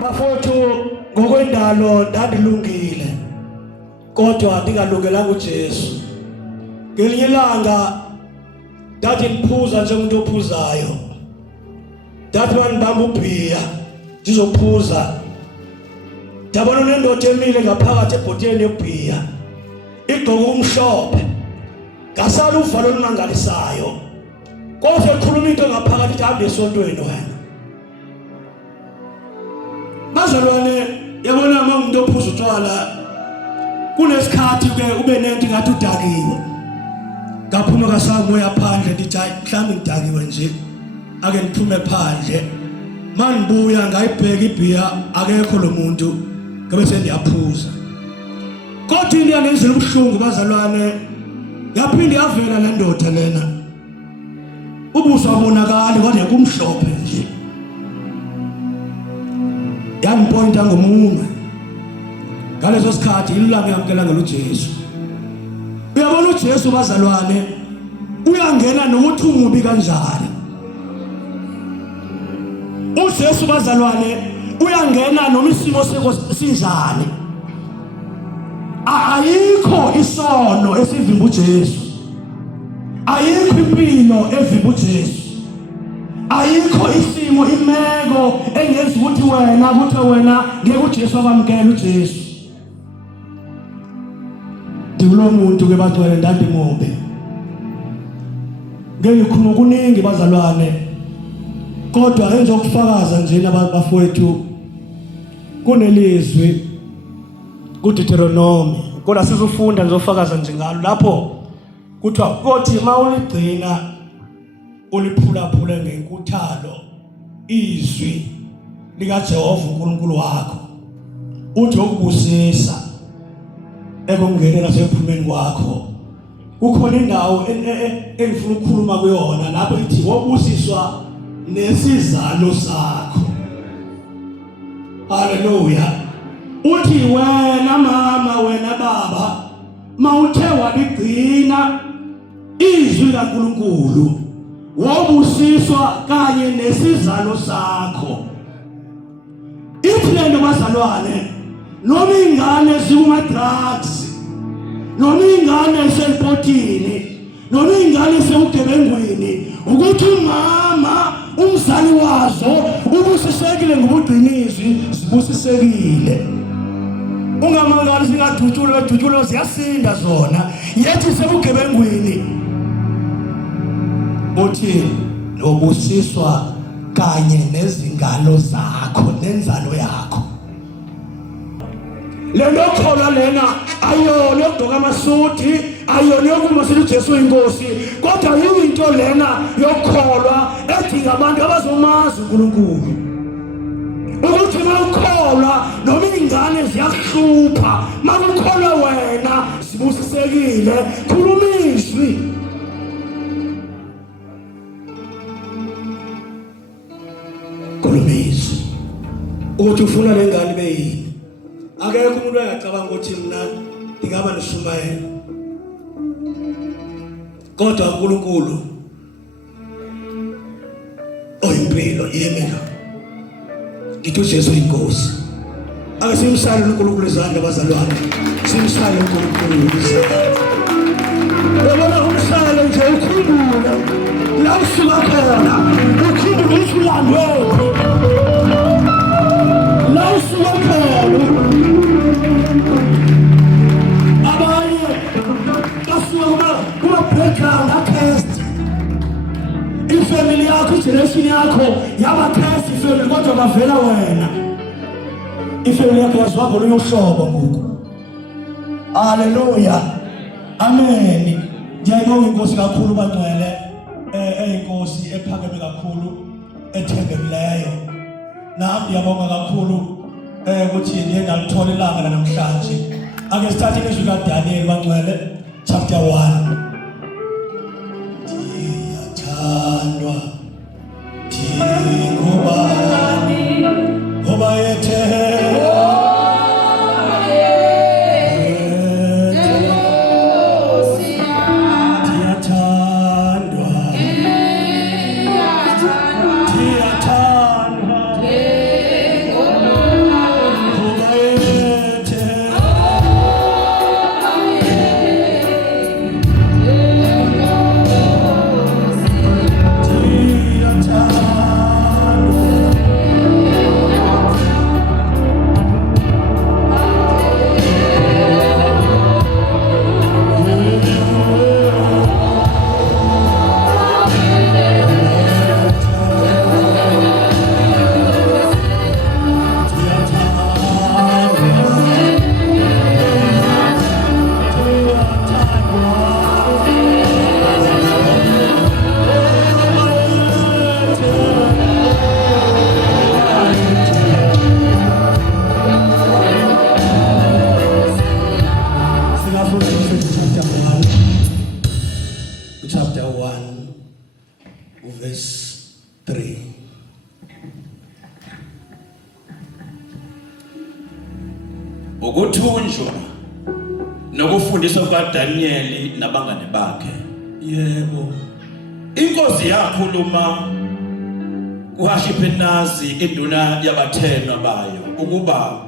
bafowethu ngokwendalo ndandilungile kodwa ndingalungelanga uJesu. Ngelinye ilanga ndathi ndiphuza njengomuntu ophuzayo, ndathi bandibamba ubhiya ndizophuza, ndabona nendoda emile ngaphakathi ebhotweni yobhiya igqoke umhlophe, ngasala uvalo olumangalisayo. Kodwa ekhuluma into ngaphakathi ithi hamba esontweni wena. Bazalwane, yabona uma umuntu ophuza utshwala kunesikhathi ke ube nento ngathi udakiwe. Ngaphuma kasamoya phandle ndithi hayi mhlawumbe ngidakiwe nje ake ngiphume phandle. Mangibuya ngayibheka ibhiya akekho lo muntu ngabe sendiyaphuza. Kodwa into yanenzela ubuhlungu bazalwane, yaphinde yavela le ndoda lena. Ubuso abonakali kodwa kumhlophe nje. Yangipointa ngomunwe. Ngaleso sikhathi ilanga yamkela ngalo Jesu. Uyabona uJesu bazalwane uyangena nokuthi umubi kanjani. uJesu bazalwane uyangena noma isimo seko sinjani. Ayikho isono esivimba uJesu. Ayikho impilo evimba uJesu. Ayikho isimo imeko engenza ukuthi wena ngeke uJesu abamkele uJesu. Dikulo muntu ke bagcwele ndandi ngobe. Ngeke ngikhuluma kuningi bazalwane. Kodwa engizokufakaza nje nabafowethu kunelizwi kuDeuteronomy. Kodwa sizofunda ngizofakaza nje ngalo lapho kuthiwa kothi mawuligcina uliphulaphule ngenkuthalo izwi likaJehova uNkulunkulu wakho uthi ukubusisa ekungene nasephumeni kwakho. Kukhona indawo engifuna ukukhuluma kuyona lapho ithi wobusiswa nesizalo sakho. Haleluya. Uthi wena mama wena baba mawuthe waligcina izwi kaNkulunkulu wobusiswa kanye nesizalo sakho. Ithi lento bazalwane noma ingane zikuma drugs, noma ingane sempotini, noma ingane sewugebengwini, ukuthi umama umzali wazo ubusisekile ngobugcinizwi zibusisekile. Ungamangala singadutshula ziyasinda zona yethi sebugebengwini. Uthi nobusiswa kanye nezingalo zakho nenzalo yakho. Lento khona lena ayona yokugqoka amasuti, ayona yokumsela uJesu inkosi, kodwa yinto lena yokukholwa edinga abantu abazomazi uNkulunkulu. Ukuthi mawukholwa noma ingane ziyakuhlupha, mawukholwa wena sibusisekile, khuluma izwi. Khuluma izwi. Ukuthi ufuna lengane beyini. Akekho umuntu uyacabanga ukuthi mina ngingaba neshumayelo. Kodwa uNkulunkulu oyimpilo yemina. Ngithi uJesu inkosi. Ake simsale uNkulunkulu izandla bazalwane. Simsale uNkulunkulu izandla. Yabona umsale nje ukhumbula la usuka khona. Ukhumbula ukuthi ulandwe. La usuka khona. Abanye basuka kuma background test. Ifamily yakho, generation yakho yaba test ifamily kodwa bavela wena. Ifamily yakho yazwa ngolunye uhlobo ngoku. Haleluya. Amen. Ngiyayibonga inkosi kakhulu bagcwele eyinkosi ephakeme kakhulu ethembekileyo. Nami ngiyabonga kakhulu ukuthi ndiye ngalithola ilanga namhlanje. Ake sithathe izwi kaDaniel bagcwele chapter 1. Ndiyathandwa ngubani ngoba yethe ukuthunjwa nokufundiswa kwaDaniel nabangane bakhe. Yebo. Inkosi yakhuluma kuHashiphenazi induna yabathenwa bayo ukuba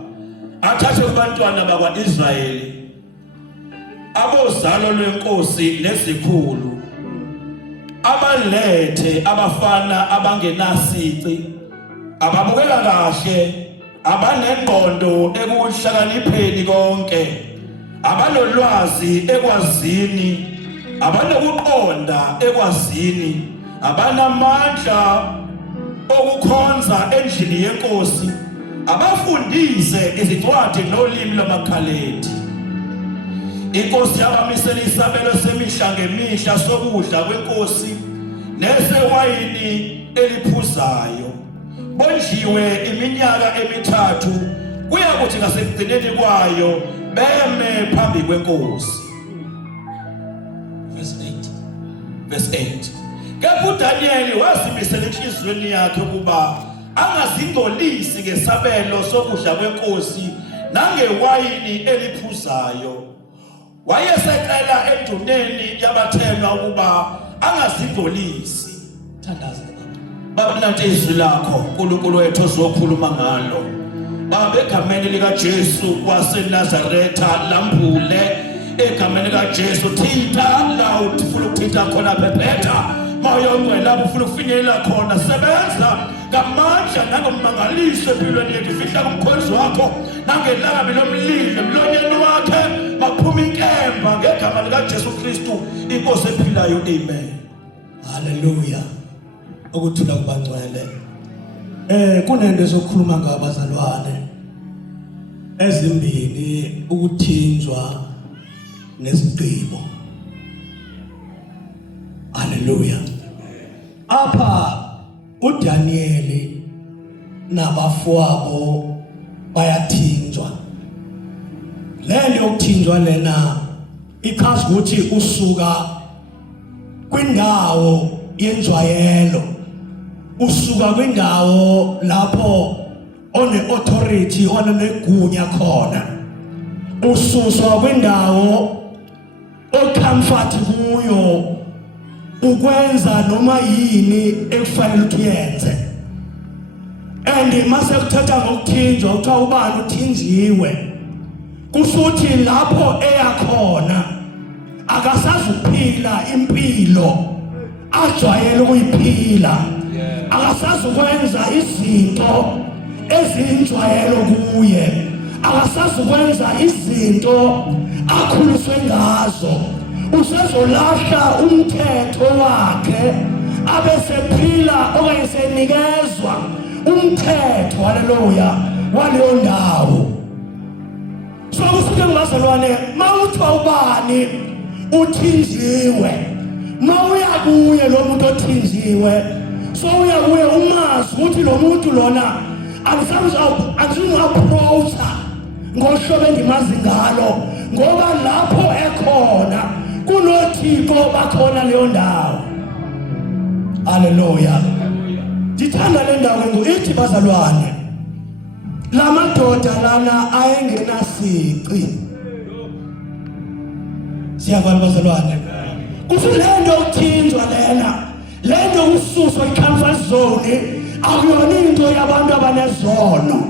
athathe kubantwana bakwaIsrayeli abozalo lwenkosi lezikhulu abalethe abafana abangenasici ababukeka kahle abanengqondo ekuhlakanipheni konke abanolwazi ekwazini abanokuqonda ekwazini abanamandla okukhonza endlini yenkosi abafundise izincwadi nolimi lwamaKhaledi. Inkosi yabamisela isabelo semihla ngemihla sokudla kwenkosi nesewayini eliphuzayo. Bondliwe iminyaka emithathu kuya kuthi ngasekugcineni kwayo beme phambi kwenkosi. Verse 8. Kepha uDaniel wazimisela enhliziyweni yakhe ukuba angazingcolisi ngesabelo sokudla kwenkosi nangewayini eliphuzayo. Wayesekela enduneni yabathenwa ukuba angazingcolisi. Thandaza Baba nanti izwi lakho uNkulunkulu wethu ozokhuluma ngalo. Baba egameni lika Jesu waseNazaretha lambule egameni lika Jesu thinta la ufuna ukuthinta khona phephetha mayongwe lapho ufuna ukufinyelela khona sebenza ngamandla nangomangaliso empilweni yethu fihla kumkhonzi wakho nangelakabi lomlilo emlonyeni wakhe baphuma inkemba ngegama lika Jesu Kristu inkosi ephilayo. Amen. Hallelujah. Ukuthula kubangcwele. Kunento ezokhuluma ngabazalwane ezimbili, ukuthinjwa nesigqibo. Hallelujah. Apha uDaniel nabafowabo bayathinjwa. Lento yokuthinjwa lena ichaza ukuthi usuka kwindawo yenjwayelo, usuka kwindawo lapho one authority onegunya khona, ususwa kwindawo ocomfort kuyo ukwenza noma yini ekufanele ukuthi uyenze. And mase kuthatha ngokuthinjwa uthiwa ubani uthinjiwe, kusuthi lapho eyakhona akasazuphila impilo ajwayele ukuyiphila, akasazukwenza izinto ezinjwayelo kuye, akasazukwenza izinto akhuliswe ngazo. Usezolahla umthetho wakhe abesephila okanye senikezwa umthetho, haleluya, waleyo ndawo. So kusuke ngazalwane mawuthiwa ubani uthinjiwe, mawuya kuye lo muntu othinjiwe, so uya kuye umazi ukuthi lo muntu lona angisamu-approacha ngohlobo engimazi ngalo, ngoba lapho ekhona kunothixo bakhona leyo ndawo. Haleluya. Ndithanda le ndawo ithi bazalwane la madoda lana ayengenasici. Siyabona bazalwane, kusilento ukuthinjwa lena, lento ususwa i-comfort zone akuyona into yabantu abanezono,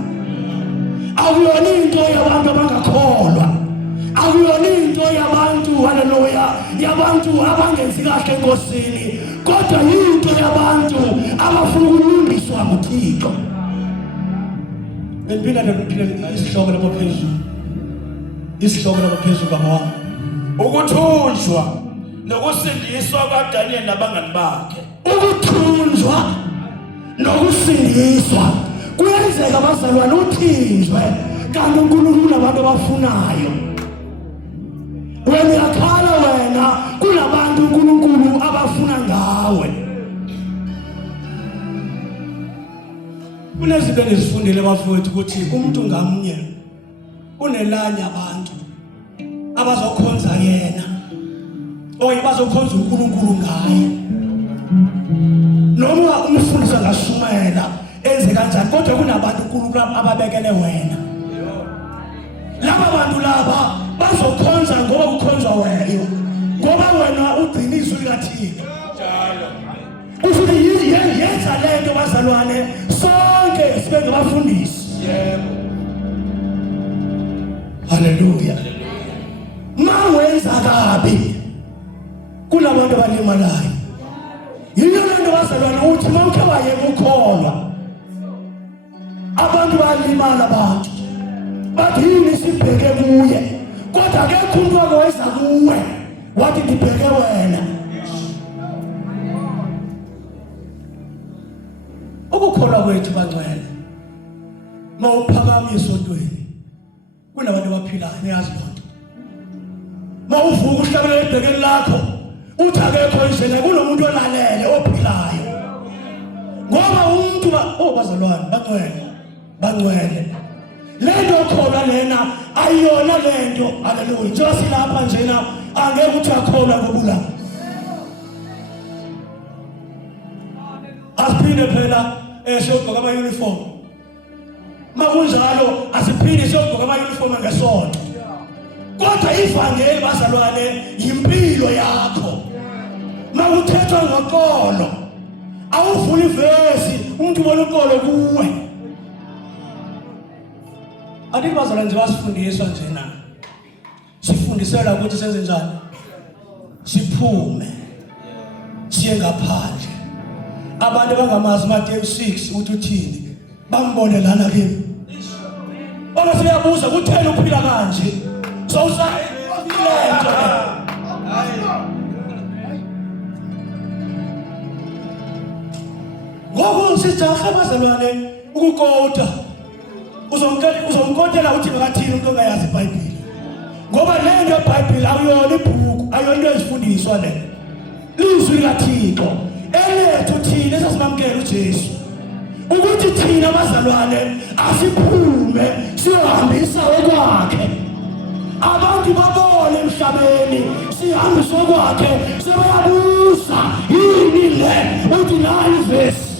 akuyona into yabantu abangakholwa, akuyona into yabantu, haleluya, yabantu abangenzi kahle enkosini, kodwa yinto yabantu abafuna ukulungiswa nguThixo. Beniphinda isihloko lapho phezulu, isihloko lapho phezulu baba wami, ukuthunjwa nokusindiswa kwaDaniel nabangani bakhe. Ukuthunjwa nokusindiswa kuyenzeka abazalwane uthinjwe kanti uNkulunkulu nabantu abafunayo. Wena uyakhala, wena kulabantu uNkulunkulu abafuna ngawe. Kunezinto ezifundile bafowethu ukuthi umuntu ngamunye unelanye abantu abazokhonza yena oyi bazokhonza uNkulunkulu ngaye. Noma umfundisi ngashumayela enze kanjani, kodwa kunabantu uNkulunkulu ababekele wena. La bantu laba bazokhonza ngoba kukhonzwa wena, ngoba wena ugcina izwi likaThixo. Usuke yenza lento bazalwane sonke sibe ngabafundisi. Yebo. Haleluya. Mawenza kabi kunabantu abalimalayo. Yilo lento bazalwane uthi mawukhe wayeka ukholwa abantu balimala abantu. Bathi yini sibheke kuye kodwa akekho umuntu oweza kuwe wathi ngibheke wena. Ukukholwa kwethu bangcwele mawuphakama esontweni kunabantu abaphilayo niyazi lonto. Mawuvuka uhlabele ebhekeni lakho uthi akekho indlela kunomuntu olalele ophilayo. Ngoba umuntu bazalwane bangcwele lento okholwa lena ayiyona lento. Haleluya. Njengoba silapha njena angeke uthi akholwa ngobula. Asiphinde phela siyogqoka ama-uniform. Makunjalo asiphinde siyogqoka ama-uniform ngesonto. Kodwa ivangeli bazalwane yimpilo yakho. Mawuthethwa ngoqolo awuvuli ivesi umuntu ubona uqolo kuwe. Adithi bazalwane nje basifundiswa njena. Sifundisela ukuthi senze njani? Siphume siye ngaphandle. Abantu bangamazi Matthew 6 uthi uthini bambone lana kimi. Ona siyabuza kutheni uphila kanje? So lento. Ngoku sijaha bazalwane ukukota. Uzomkotela uthi bakathini umuntu ongayazi iBhayibheli. Ngoba lento iBhayibheli ayona ibhuku, ayona ezifundiswa le. Lizwi likaThixo. Elethu thina esasimamkela uJesu ukuthi thina bazalwane asiphume siyohambisa okwakhe. Abantu babone emhlabeni sihambisa okwakhe sebayabuza yini le uthi nani ivesi.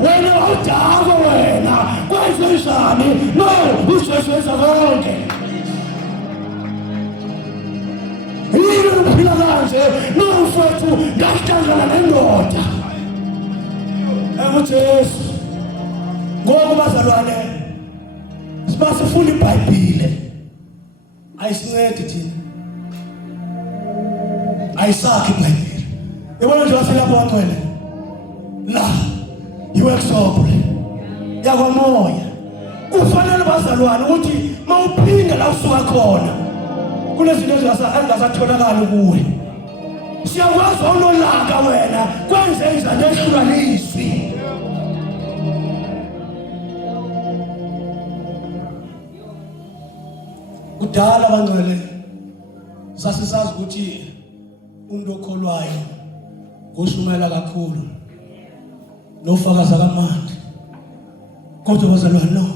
Wena udako wena kwenze njani? No, uJesu wenza konke. Yini uphila kanje? No mfowethu ngahlangana nendoda. UJesu ngoba bazalwane sibasifuna iBhayibheli ayisincedi thina. Ayisakhi iBhayibheli. Yabona nje waselapho wangcwele. La iworkshop yakwamoya kufanele bazalwane ukuthi mawuphinda la usuka khona kunezinto ezingasatholakala kuwe. Siyakwazi unolaka wena kwenze izinto ezihlukanisi. Kudala bangcwele sasisazi ukuthi umuntu okholwayo ngoshumayela kakhulu nofakaza kamandi. Kodwa bazalwane no.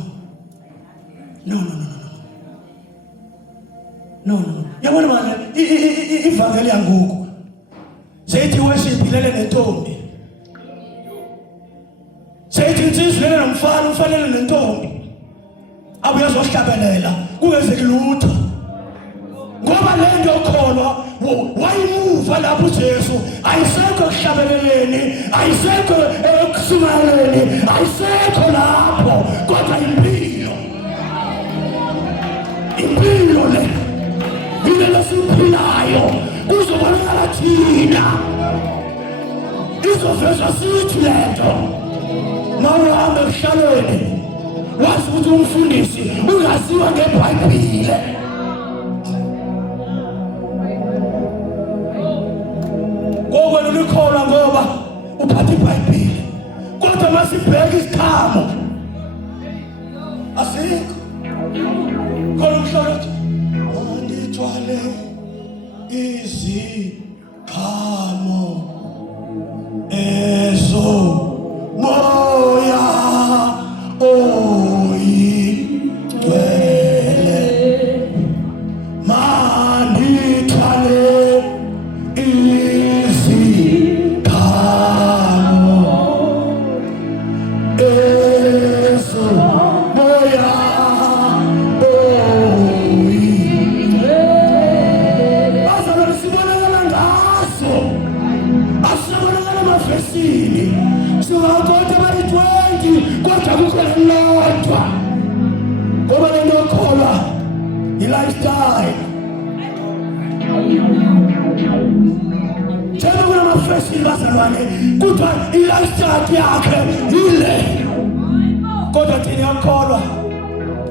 Yabona manje ivangeli yangoku seyithi worship ilele nentombi. Seyithi insizwa ilele nomfana ufanele nentombi. Abuye azohlabelela kungenzeki lutho. Ngoba lento okholwa wayimuva lapho uJesu ayisekho kuhlabeleleni, ayisekho ekusumaleni, ayisekho lapho kodwa impilo le ile lesiphilayo kuzobonakala thina izoveza sithi lento. Mawuhambe kuhlalweni wazi ukuthi umfundisi ungaziwa ngeBhayibheli. Ngoba ulikholwa ngoba uphatha iBhayibheli. Kodwa masibheka isikhamo asikho. Khona umhlolo andithwale izikhamo ezo moya thini bazalwane kuthiwa i-lifestyle yakhe yile kodwa thina yakholwa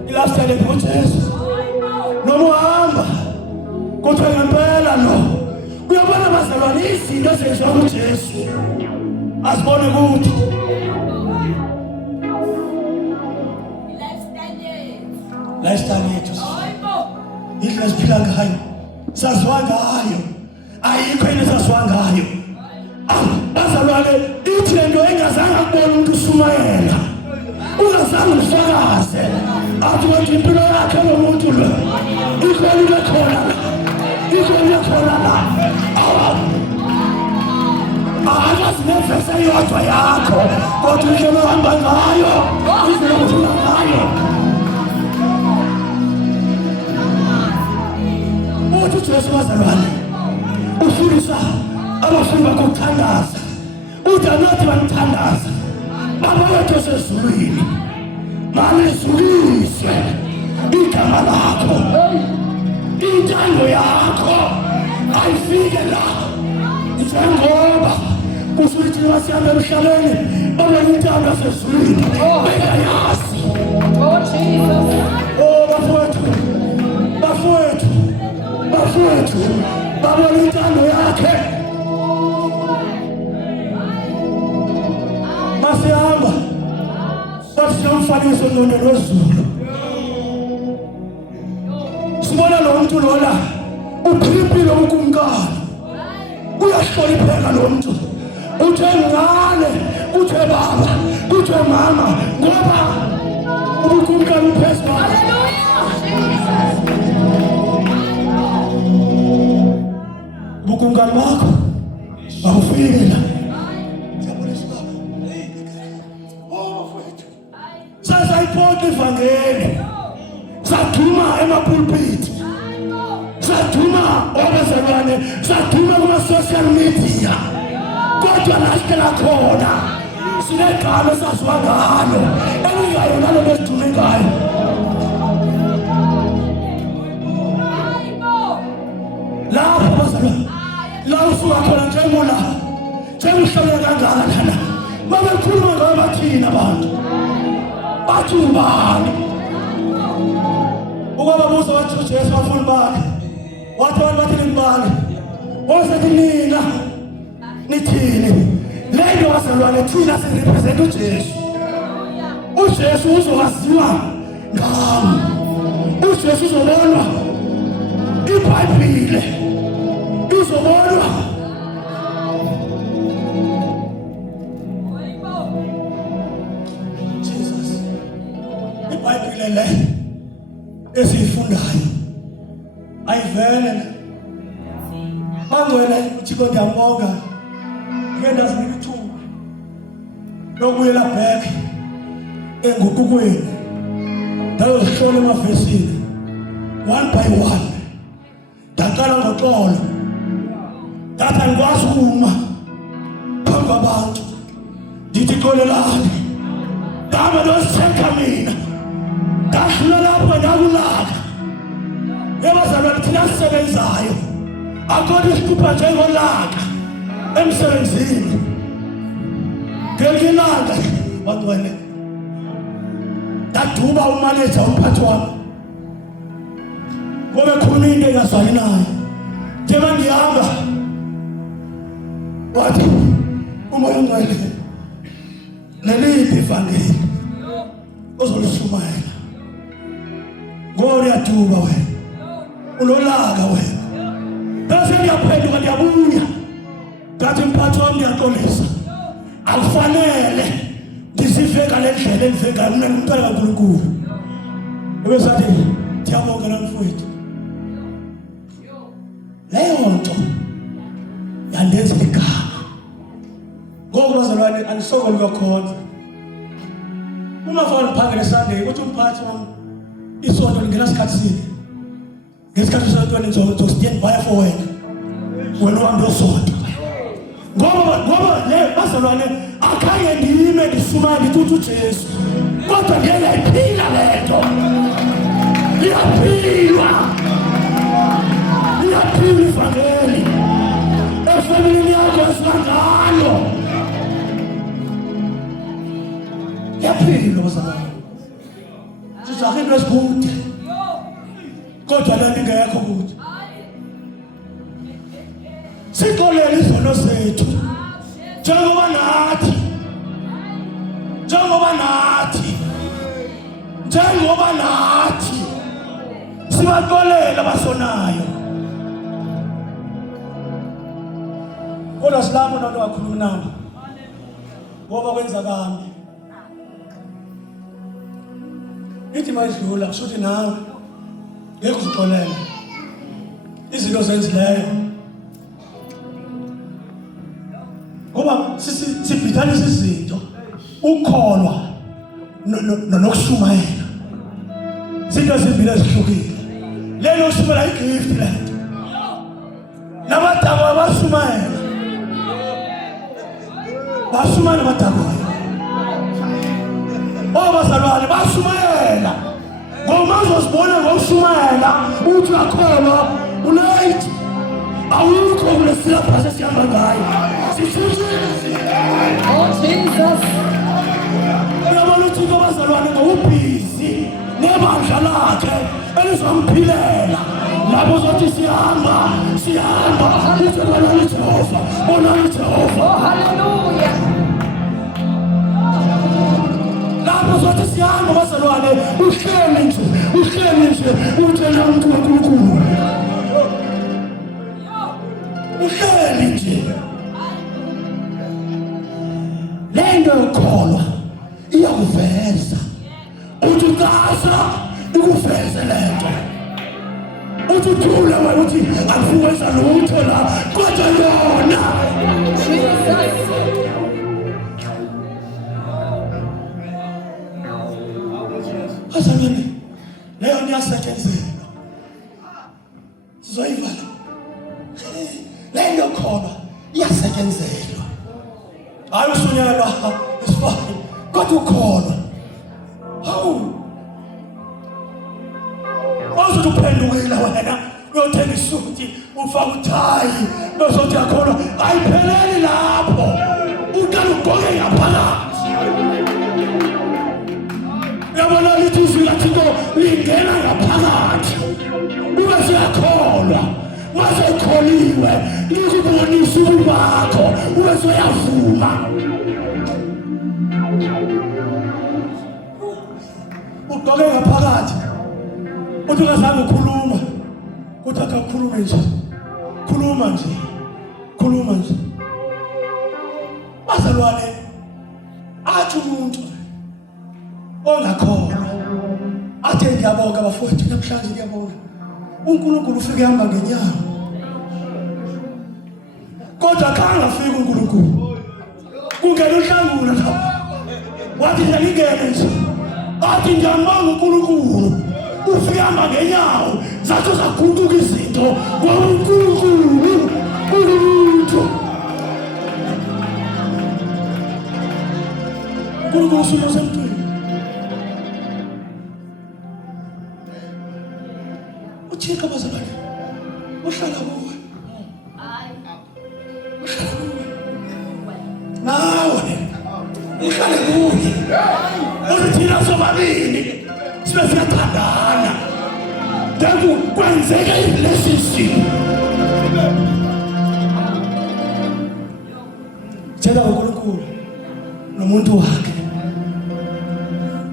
i-lifestyle yethu uJesu noma uhamba kuthiwa ngempela lo uyabona bazalwane izinto ezenziwa kuJesu asibone kuthi lifestyle yethu indlela siphila ngayo saziwa ngayo ayikho into saziwa ngayo bazalwane ithi lento engazange akubona umuntu usumayela ungazange ufakaze athi wathi impilo yakhe lo muntu lo ikhona khona la akazinevese yodwa yakho kodwa indlela ohamba ngayo indlela ophila ngayo uthi uJesu bazalwane ufundisa abafundi bakhe ukuthandaza uthi anothi banithandaza baba wethu osezulwini malizulise igama lakho intando yakho ayifike la njengoba kusuthi wasiyame emhlabeni baba intando yasezulwini beyayazi bafowethu baba intando yakhe masihamba sasiyamfanisa nono lozulu sibona lo muntu lona uphiliphile ukumkani uyahlonipheka lo muntu uthe ngane uthe baba uthe mama ngoba ubukumkani uphezulu ubukumkani bakho awufikela sayiphoqa ivangeli saduma emapulpiti saduma obazalwane saduma kuma-social media kodwa nasikela khona sinegama esaziwa ngalo elingayo nalo besidume ngayo lapho bazalwane la usuka khona njengohlala kangaka lana babekhuluma ngayo bathina abantu bathi ubani ukubabuza wathi uJesu bafuni bakhe wathi abantu bathini ngibani osethi nina nithini lento bazalwane thina sirepresent uJesu uzowaziwa ngami uJesu uzobonwa iBhayibhile izobonwa iBhayibhile le esiyifundayo ayivele bangwela uThixo ndiyambonga ngeke ndazinika ithuba lokubuyela back enguqukweni ndayozihlola emavesini one by one ndaqala ngoxolo ndathi angikwazi ukuma phambi kwabantu ndithi xolelani ndabe ndozitheka mina ndadlula lapho ndakulaka ebazalwane thina sisebenzayo akhona isihlupha njengolaka emsebenzini ngelinye ilanga bantwane ndaduba umaneja umphathi wami ngoba ekhuluma into engazwani nayo njengoba ngihamba wathi umoya ongcwele leliphi ivangeli ozolishumayela ngoyaduba wena ulolaka wena bese ngiyaphenduka ndiyabuya ngathi mphathi wami ngiyaxolisa akufanele ndisifeka le ndlela endifeka mina ngumntwana kaNkulunkulu ebesathi ndiyabonga namfowethu leyo nto yandenza igama ngoku bazalwane anisokoli kakhonza uma fana ndiphangele Sunday ukuthi umphathi wami isonto lingena sikhathi sini ngesikhathi sontweni stand by for wena uhambe usonto ngoba le bazalwane akhange ndime ndisuma ndithuthi uJesu kodwa ngiyayiphila lento iyaphilwa ivangeli efeminini yakho esingayo sizahle into esikude kodwa lento ingekho kude sikolele izono zethu njengoba nathi sibaxolela abasonayo kodwa silapho nabantu abakhuluma nabo ngoba kwenza kambi ithi mayidlula kushuthi nawe ngeke uzixolela izinto zenzileyo ngoba sibhidalisa izinto ukukholwa nokushumayela zinto ezimbili ezihlukile lelo shumela igift lento namadaba bashumayela amadaba bazalwane bashumayela ngoba uzosibona ngokushumayela uthi uyakholwa ulate awukho kule silabhasi esihamba ngayo Oh Jesus. uyabona ukuthi bazalwane ngobhizi nebandla lakhe elizompilela lapho zothi sihamba bonani Jehova Oh hallelujah. lapho zothi sihamba bazalwane uhleli nje utshela umuntu kaNkulunkulu uhleli nje lento yokukholwa iyakuveza uthi uqasa ikuveze lento uthi uthule wena uthi akuwenza lutho la kodwa yona Jesus. azalwane leyo niyasetshenziswa sizoyivala lento yokukholwa iyasetshenziswa hayi usunyelwa isifani kodwa ukholwa hawu awuzothi uphendukile wena uyothenga isuti ufaka uthayi nozothi yakholwa ayipheleli lapho uqala ugqoke ngaphakathi uyabona lithi izwi lathixo lingena ngaphakathi ube siyakholwa mase ikholiwe likubonisa ububi bakho ube suyavuma ugqoke ngaphakathi uthi ungazange ukhuluma kuthi akakhulume nje khuluma nje bazalwane athi umuntu ongakholwa athe ngiyabonga bafowethu namhlanje ngiyabonga uNkulunkulu ufike hamba ngenyama kodwa kangafiki uNkulunkulu kungena uhlangula lapha wathi ngiyangene nje athi ngiyambonga uNkulunkulu ufike hamba ngenyawo zathi zaguquka izinto ngoba uNkulunkulu umuntu uNkulunkulu usemthweni uthixo bazalwane uhlala kuwe nawe uhlale kuye uthina sobabili sibe siyathandana njengoba kwenzeka i-relationship thela uNkulunkulu nomuntu wakhe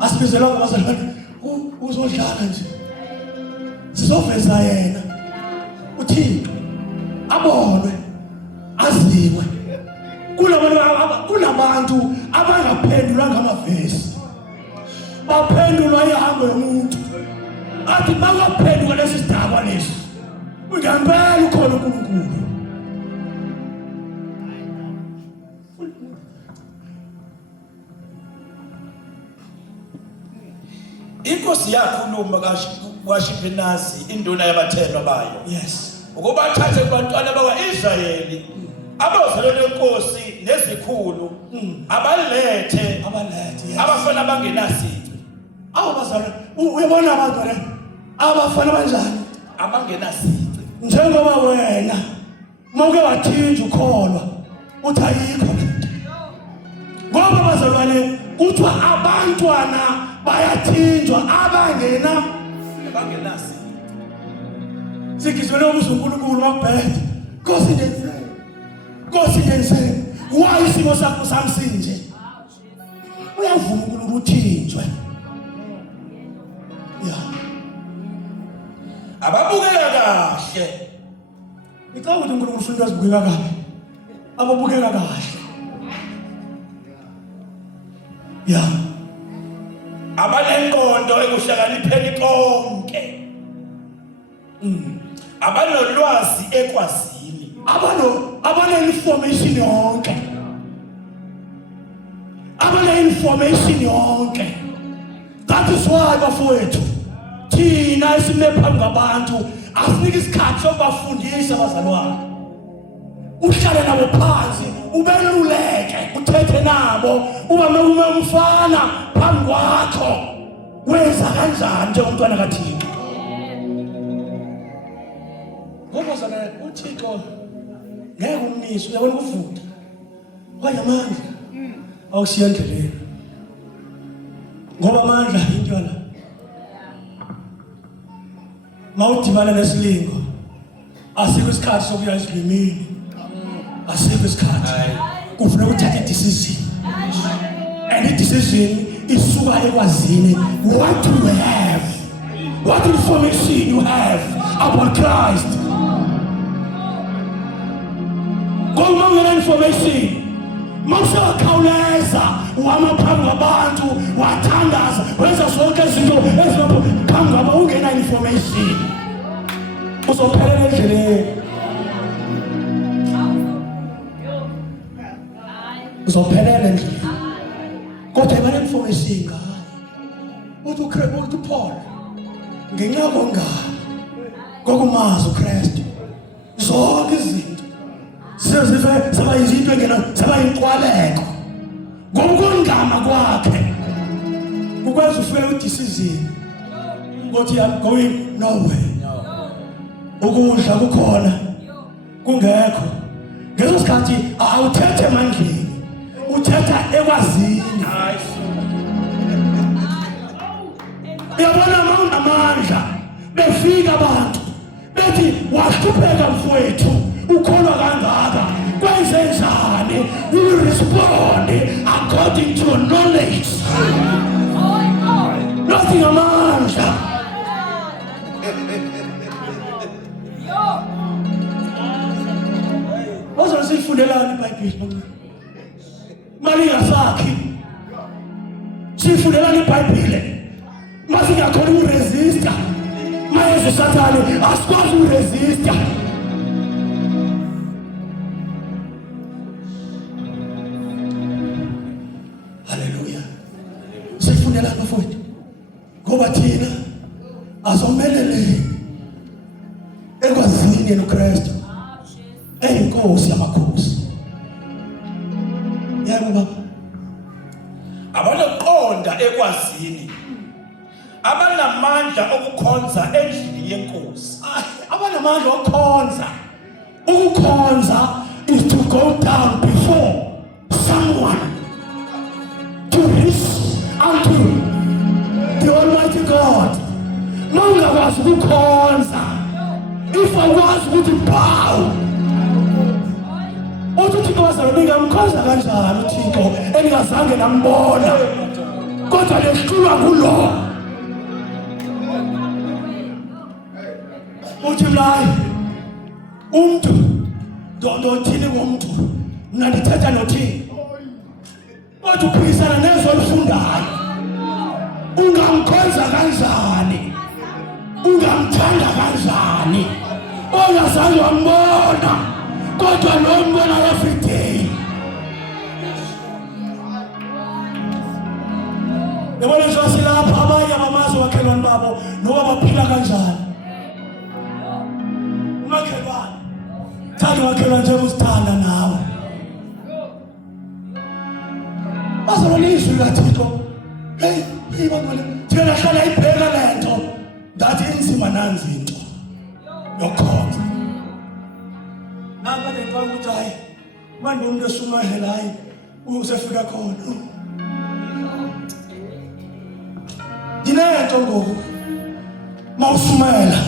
asibizelwa ngabazalwane uzodlala nje sizoveza yena uthixo abonwe aziwe kunabantu abangaphendulwa ngamavesi baphendulwa ihambo yomuntu athi bangaphenduka lesi sidaba lesi ngempela ukhona uNkulunkulu inkosi yakhuluma kaShiphenazi induna yabathenwa bayo yes ukuba athathe kubantwana bakwaIsrayeli abazalwane benkosi nezikhulu abalethe abafana abangenasici bazalwane uyabona abantu le abafana kanjani abangenasici njengoba wena mawuke wathinja ukholwa uthi ayikho ngoba bazalwane kuthiwa abantwana bayathinjwa abangenasi sikizwele ukuthi uNkulunkulu makubhede Nkosi ngenzeni Nkosi ngenzeni why isimo sakho samsinje uyavuma uNkulunkulu uthinjwe ya ababukeka kahle ngicabanga ukuthi uNkulunkulu ufuna ukuzibukela kahle ababukeka kahle ya abanenqondo ekuhlakanipheni konke abanolwazi ekwazini abane-information yonke abane-information yonke that is why bafowethu thina esime phambi kwabantu asinike isikhathi sokubafundisa abazalwane uhlale nabo phansi ubeluleke uthethe nabo uma umfana phambi kwakho wenza kanjani njengomntwana kaThixo ngoba sana uThixo ngeke umnise uyabona ukuvutha kwayamandla awusiya endleleni ngoba amandla into yala mawudibana nesilingo asikho isikhathi sokuya esilimini asikho isikhathi kufanele uthathe decision and the decision isuka ekwazini what you have what information you have about Christ ngoba ngena information mawusakhawuleza wama phambi kwabantu wathandaza wenza zonke izinto ezilapho phambi kwabo ungena information uzophelela endleleni uzophelela endleleni kodwa imali information ngayo uthi Paul ngenxa kongani kokumazi uKristu zonke izinto saba izinto engena saba inkwaleko ngokungama kwakhe ukwazi ufike udecision ukuthi I'm going nowhere ukudla kukhona kungekho ngeso sikhathi awuthethe emandleni uthetha ekwazini yabona amandla befika abantu bethi wahlupheka mfowethu ukholwa kangaka kwenze njani you respond according to your knowledge nothing amandla Ozo sifundelani iBhayibheli mali ngasakhi sifundelani iBhayibheli masingakhona ukuresista mayezo sathane asikwazi ukuresista haleluya sifundelani mfowethu ngoba thina azomelele ekwazini uKristu eyinkosi yamakhosi yebo baba abanoqonda ekwazini abanamandla okukhonza endlini yenkosi abanamandla okukhonza ukukhonza is to go down before someone to reach unto the Almighty God mawungakwazi ukukhonza if I was ukuthi bow uThixo wazalwa ngamkhonza kanjani uThixo engazange nambona kodwa lehlulwa kulo uthi mlayi umuntu ndothini komuntu mina ndithetha nothini kodwa uphikisana nezo lifundayo ungamkhonza kanjani ungamthanda kanjani ongazange wambona kodwa lombona every day yabona nje silapha abanye abamazi wakhelwane babo noba baphila kanjani umakhelwane thanda wakhelwane nje uzithanda nawe bazalwane izwi likaThixo hey bantwana thina hlala ibheka lento ngathi inzima nanzi into yokhonza naba lento ukuthi hayi manje umuntu esumahela hayi usefika khona lento ngoku mawusumela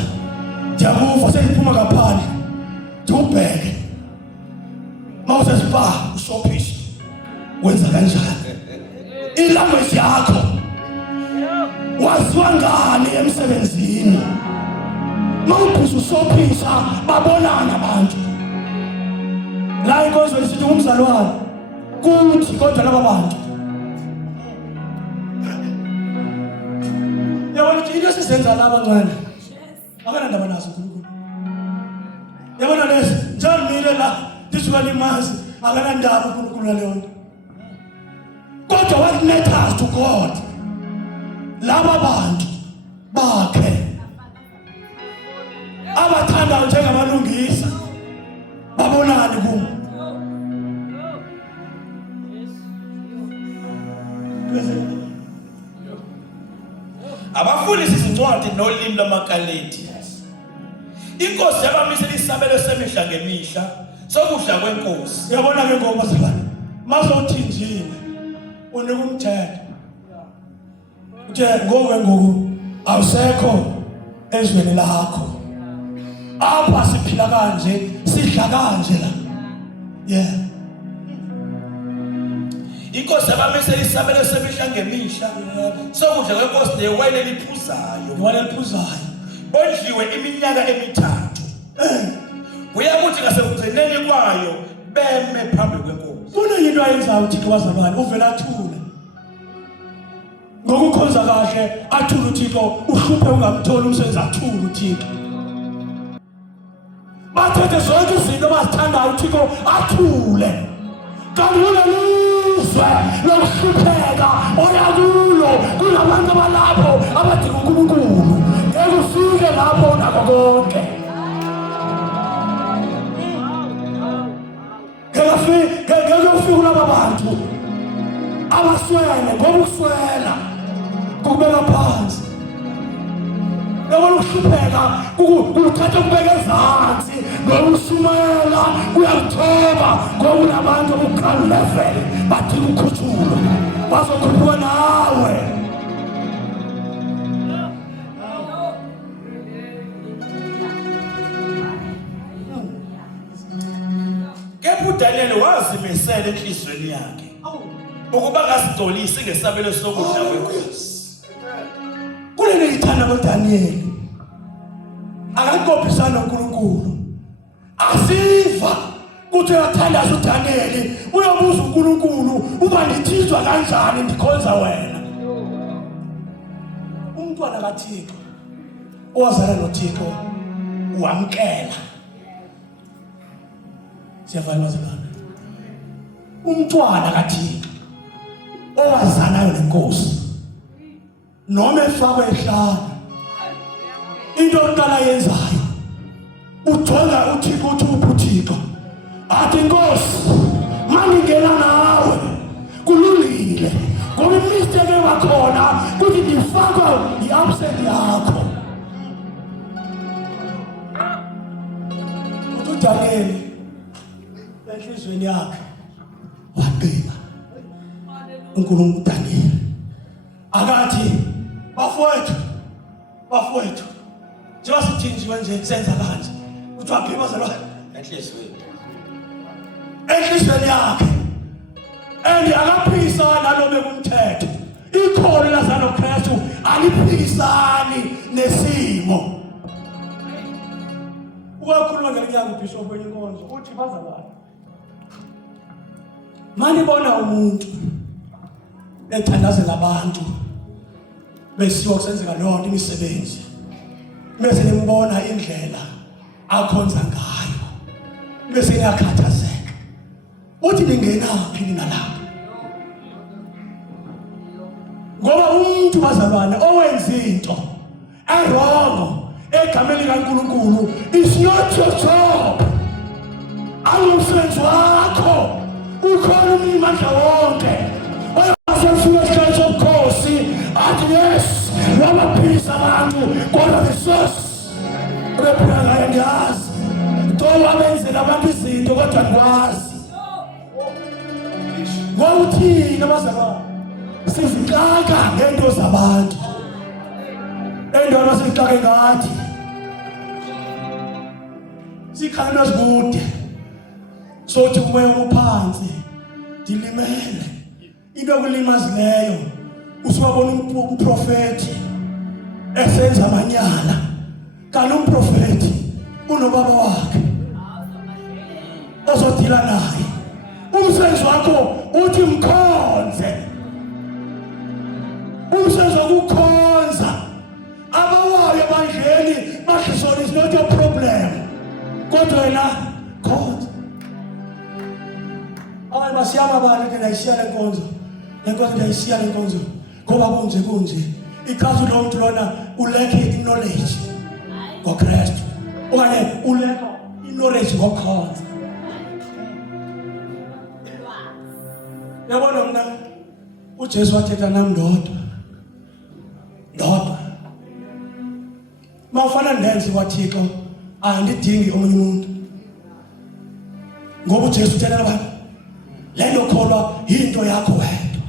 ndiyamuva seyiphuma kaphandle ubheke mawusesipa usophisa wenza kanjani ilanguage yakho waziwa ngani emsebenzini mawuphuza usophisa babonana abantu la inkonzo isithi umzalwane kuthi kodwa laba bantu yabona ukuthi into sizenza laba ncane akanandaba nazo uNkulunkulu yabona lesi njalo mile la disuka limazi akanandaba uNkulunkulu naleyo nto kodwa what matters to God laba bantu bakhe abathanda njengabalungisa babonani kumo abafundisi izincwadi nolimi lwamaKhaledi inkosi yabamisela isabelo semihla ngemihla sokudla kwenkosi yabona ke ngoba bazalwane masowuthinjile unika umthetho uthe ngoku awusekho ezweni lakho apha siphila kanje sidla kanje la yeah inkosi yabamisela isabelo semihla ngemihla sokudla kwenkosi newayini eliphuzayo ondliwe iminyaka emithathu kuyakuthi ngasekugcineni kwayo beme phambi kwenkosi kunento ayenzayo uThixo wazalwane uvela athule ngokukhonza kahle athule uThixo uhluphe ungamtholi umsebenzi athule uThixo bathethe zonke izinto abazithandayo uThixo athule kanti kulelizwe lokuhlupheka oyakulo kulabantu abalapho abadinga uNkulunkulu ngeke ufike lapho nakho konke ngeke ufike kulaba bantu abaswele ngoba ukuswela kukubeka phansi yabona ukuhlupheka kuthatha ukubeka ezansi ngoba usumela uyakuthoba ngoba unabantu abokuqala level badinga ukukhuthulwa bazokhuphuka nawe kepha uDaniel wazimisela enhlizweni yakhe ukuba akasigcolisi ngesabelo sokudla kwenkosi kulelo ithanda koDaniel akakophisana noNkulunkulu asiva kuthi uyathandaza uDaniel uyobuza uNkulunkulu uba ngithizwa kanjani ndikhonza wena umntwana kaThixo owazala noThixo wamkela siyavana bazalwane umntwana kaThixo owazalayo nenkosi noma efakwe ehlala into yokuqala yenzayo ujonga uThixo uthi uThixo athi inkosi mangingena nawe kulungile ngoba imistake wakhona kuthi ndifakwa i-absent yakho uDaniel enhlizweni yakhe waqina uNkulunkulu Daniel akathi bafowethu njengoba sithinjiwe nje senza kanje uthi waphi bazalwane enhlizweni yakhe and akaphikisa nalo bekumthetho ikhono lazalo Kristu aliphikisani nesimo ukakhuluma ngelinyanga uBishop wenkonzo uthi bazalwane manje bona umuntu ethandazela abantu besiyo kusenzeka lonke imisebenzi bese nimbona indlela akhonza ngayo bese ngiyakhathazeka uthi ningenaphi nina lapha ngoba umuntu bazalwane owenza into wrong egameni kaNkulunkulu is not your job awumsebenzi wakho ukhona umandla wonke oyasefika isikhathi sobukhosi athi yes wabaphisa abantu kodwa besosi ubephila ngayo ngiyazi ntoba benzela abantu izinto kodwa ngikwazi ngokuthina bazalwane sizikaka ngento zabantu nendaba sixake ngathi sikhanya sikude sothi umoya uphansi dilimele into yokulimazileyo usubabona umprofeti esenza amanyala kanti umprofeti unobaba wakhe ozodila naye umsebenzi wakho uthi mkhonze umsebenzi wokukhonza abawayo ebandleni bashisona is not your problem kodwa wena khonza ayi basiyama abantu ke nayisiya lenkonzo nayisiya lenkonzo ngoba kunje ichaza lo muntu lona uleke knowledge ngoKristu okanye uleke knowledge ngokhonza yabona mina uJesu wathetha nami ndodwa mawufana nenze wathixo andidingi omunye umuntu ngoba uJesu uthena abantu lento kholwa into yakho wedwa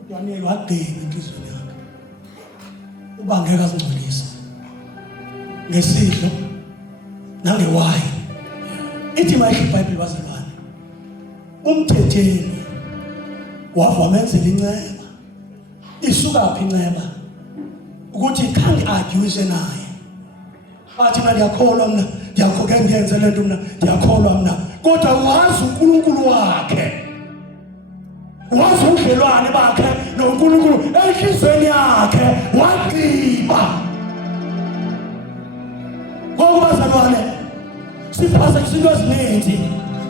uDaniel wagcina inhliziyo yakhe ubangeka azingcolisa ngesidlo nangewayi ithi mayisho iBhayibheli bazalwane umthetheli wavamenzela inceba isuka phi inceba ukuthi khange adyuse naye athi mina ngiyakholwa mina ngiyakhoke ngiyenze lento mina ngiyakholwa mina kodwa wazi uNkulunkulu wakhe wazi ubudlelwane bakhe noNkulunkulu enhlizweni yakhe wagqiba ngokubazalwane siphasa izinto ezininzi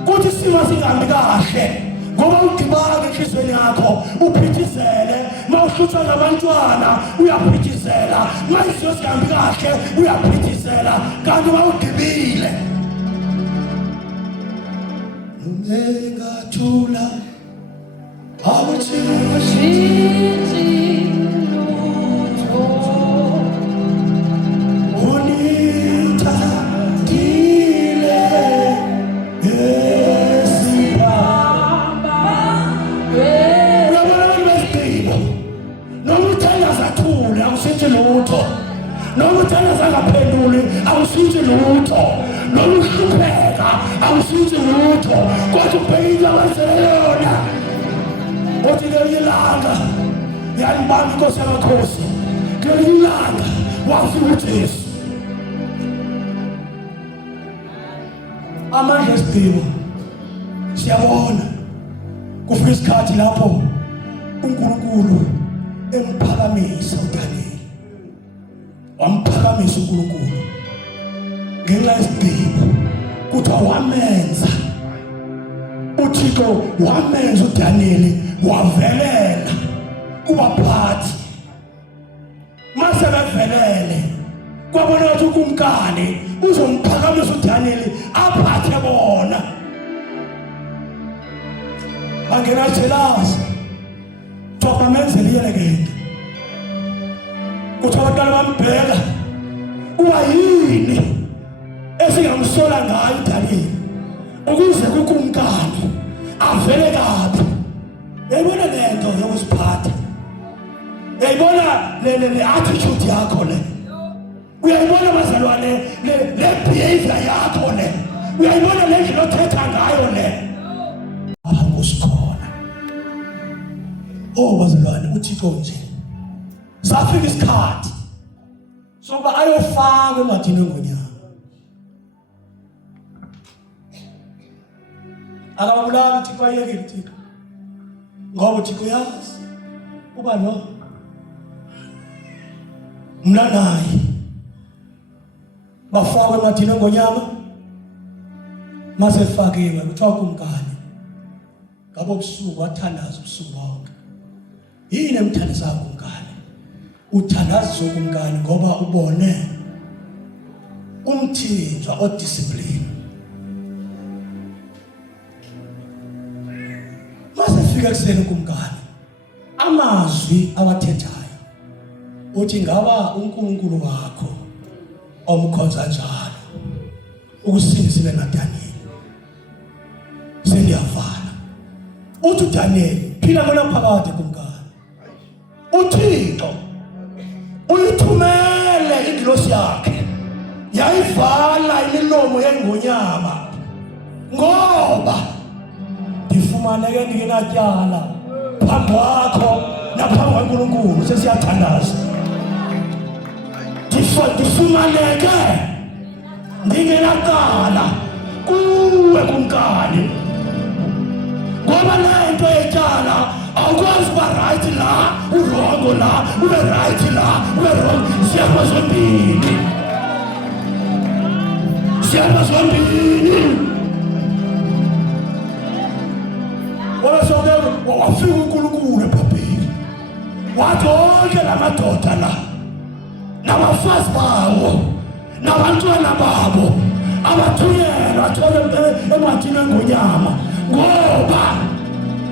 kuthi sima singahambi kahle ngoba ugibaka enhlizweni yakho uphithizele mawuhlutha ngabantwana uyaphithizela mayizo sihambi kahle uyaphithizela kanti mawugibile unengathula Nomuthandaza ngaphenduli awusithi lutho nokuhlupheka awusithi lutho kodwa ubhekile waselona uthi ngelilanga yalibamba inkosi yamakhosi ngelilanga wafika uJesu amandla esigqibo siyabona kufika isikhathi lapho uNkulunkulu emphakamisa uDaniel wamphakamisa uNkulunkulu ngenxa yesigqibo kuthiwa wamenza uThixo wamenza uDaniel wavelela kubaphathi mase bevelele kwabona ukuthi ukumkani uzomphakamisa uDaniel aphathe bona bangena jealous tokamenze liyelekeke kuthiwa abantwana bambheka uba yini esingamsola ngayo uDaniel ukuze kukumkani avele kabi yayibona lento yokusiphatha yayibona le attitude yakho le uyayibona bazalwane le behavior yakho le uyayibona le ndlela othetha ngayo le akusikhona bazalwane uThixo nje safika isikhathi sokuba ayofaka emadini engonyama akabulala uThixo ayeke uThixo ngoba uThixo yazi uba lo mna naye bafakwe emadini engonyama mase fakiwe kuthiwa kumkani ngabo busuku wathandaza ubusuku bonke yini emthandaza kumkani uthandaza kumkani ngoba ubone umthinjwa odiscipline mase fika kuseni kumkani amazwi awathethayo uthi ngaba uNkulunkulu wakho omkhonza njalo ukusindisile naDaniel sendiyavala uthi uDaniel phila bona phakathi kumkani uThixo uyithumele ingilosi yakhe yayivala imilomo yengonyama ngoba ndifumaneke ndingenatyala phambi kwakho naphambi kaNkulunkulu sesiyathandaza ndifumaneke ndingenacala kuwe kumkani ngoba lento yetyala awukwazi uba right la urongo la ube right la ube wrong siyahamba zombini ngoba sonke wafika uNkulunkulu ebhabheni wathi onke la madoda la nabafazi bawo nabantwana babo abathunyelwa athole encwadini engonyama ngoba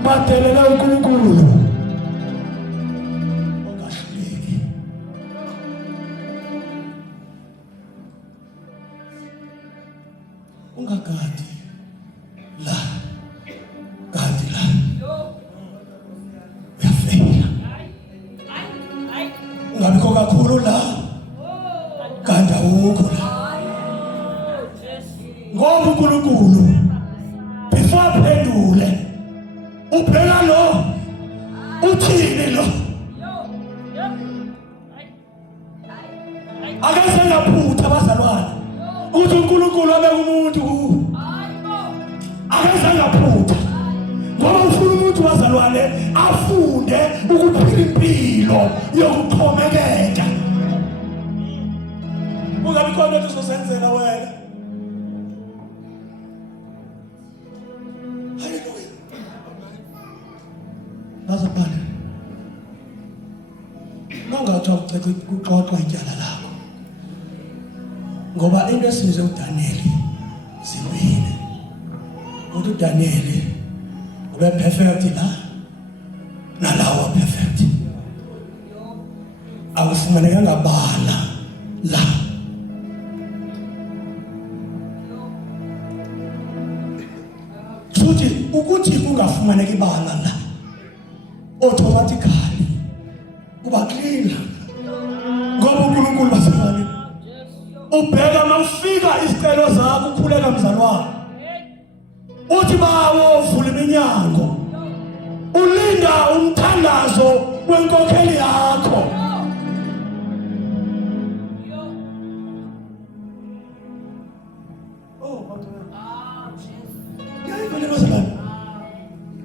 badelela uNkulunkulu ongahluleki. Ungagadi la gadi la uyafika ungabikho kakhulu la ganda ukho la ngoba uNkulunkulu before aphendule ubheka lo uthini lo akase ngaphutha abazalwane ukuthi uNkulunkulu abeke umuntu akase ngaphutha ngoba ufuna umuntu wazalwane afunde ukuphila impilo yokuxhomekeka ungabi khona ukuthi uzosenzela wena. Bazabana nongathi awucece ukuxoxa ityala lakho ngoba into esizwe uDanieli siwile ukuthi uDanieli ube perfect la nalawa perfect awufumaneka ngabala la futhi ukuthi kungafumaneki ibala la automatically uba clean ngoba uNkulunkulu basifani ubheka mawufika isicelo zakho ukhuleka mzalwane uthi bawo vula iminyango ulinda umthandazo wenkokheli yakho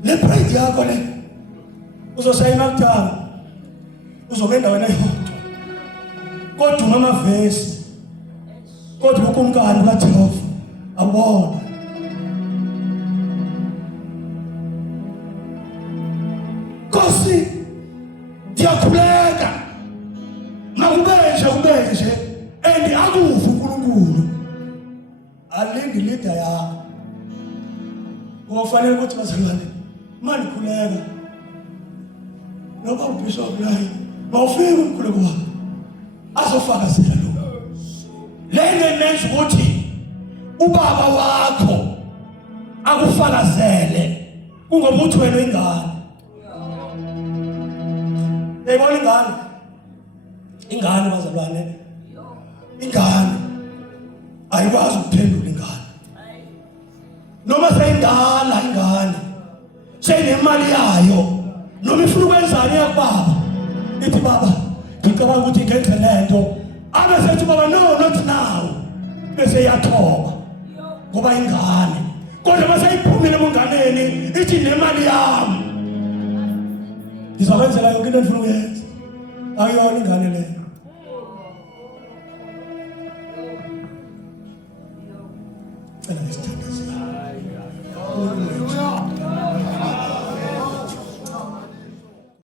le pride yakho le uzosayina kuthana uzobe endaweni eyodwa kodwa amavesi kodwa ukumkani kaJehova abona Nkosi ndiyakhuleka makube nje and akuve uNkulunkulu alindi leader yakho ngofanele ukuthi bazalwane manje khuleka noba ubishop naye bawufika umkhuleko wakho azofaka sila lo lento menza ukuthi ubaba wakho akufakazele kungoba uthi wena ingane yayibona ingane bazalwane ingane ayikwazi ukuphendula ingane noma seyindala ingane seyinemali yayo noma ifuna ukwenzani yakubaba ithi baba ngicabanga ukuthi ngenze lento abe sethi baba no not now bese yathoba ngoba ingane kodwa bese iphumile emunganeni ithi nemali yami ngizawenzela yonke into endifuna ukuyenza ayona ingane le